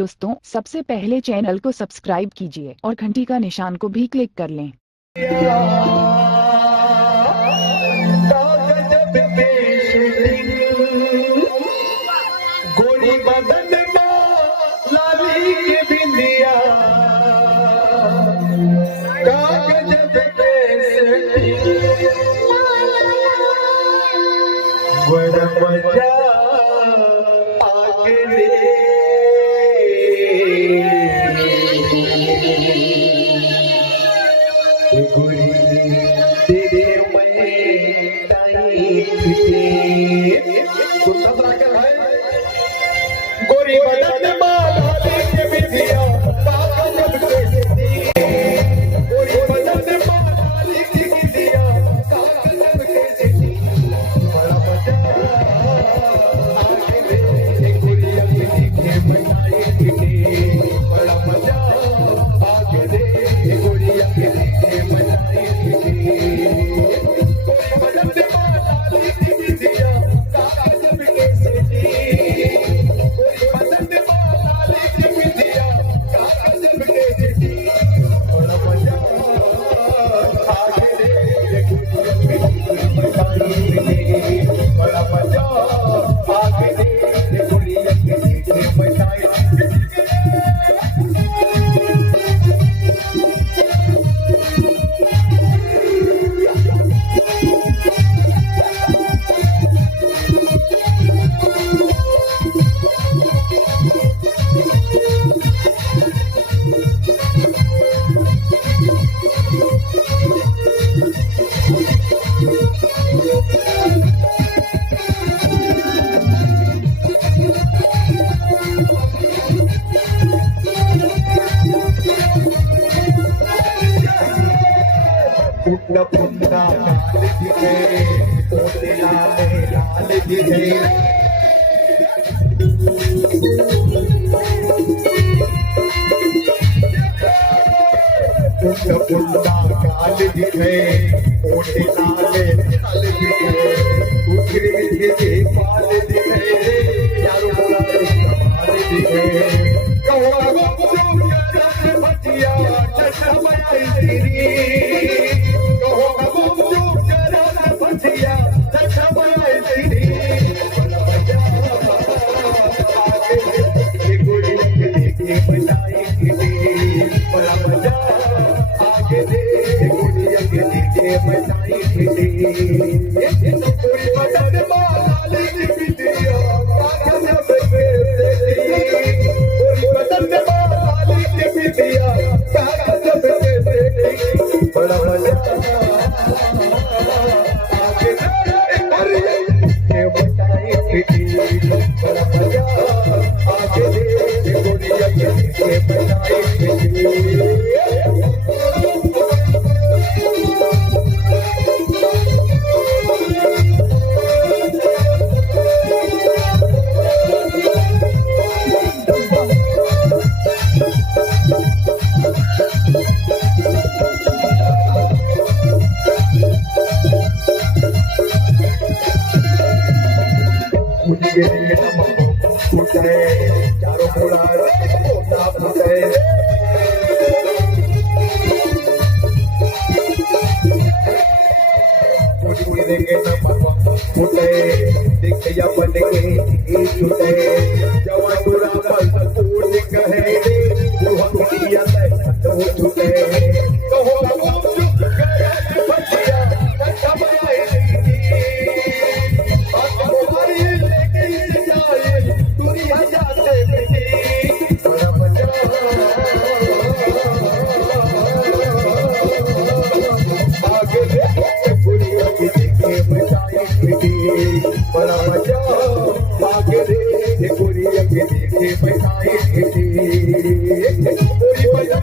दोस्तों, सबसे पहले चैनल को सब्सक्राइब कीजिए और घंटी का निशान को भी क्लिक कर लें। गोरी बदन लाली के बिंदिया कागज पे बड़ा मजा आगे ले गोरी तेरे मैं टाइम गोरी बदन लाली के बिंदिया कागज पे गोरी बदन लाली के बिंदिया कागज पे बड़ा मजा आगे ले गोरी अपनी के बनाई बड़ा मजा आगे ले गोरी अपनी के बनाई गोरी बदन लाली के बिंदिया कागज पे पुन्ना पुन्ना लाल दिखे तोते लाल दिखे पुन्ना पुन्ना लाल दिखे तोते लाल दिखे उखरी दिखे पाल दिखे यारो पाल दिखे कहो जो कर भटिया चश्मा बनाई तेरी बड़ा मजा आगे दे गोरिया के दिखे मचाई खिटी पूरी बदन लाली की बिंदिया कागज पे पूरी बदन लाली की बिंदिया कागज पे बड़ा मजा आगे दे गोरिया के मचाई खिटी बड़ा मजा आगे दे गोरिया के दिखे मचाई चारों पूरा देखिया बन के छुटे जवान पूरा बल पूर्ण कहे दुनिया तो छुटे कहो चुप कर बचिया कथा बनाई हमारी लेके जाए दुनिया जाते बड़ा मजा आगे दुनिया की देखे बचाई बड़ा मजा आगे रे गोरिया के देखे बैठाई पूरी बदन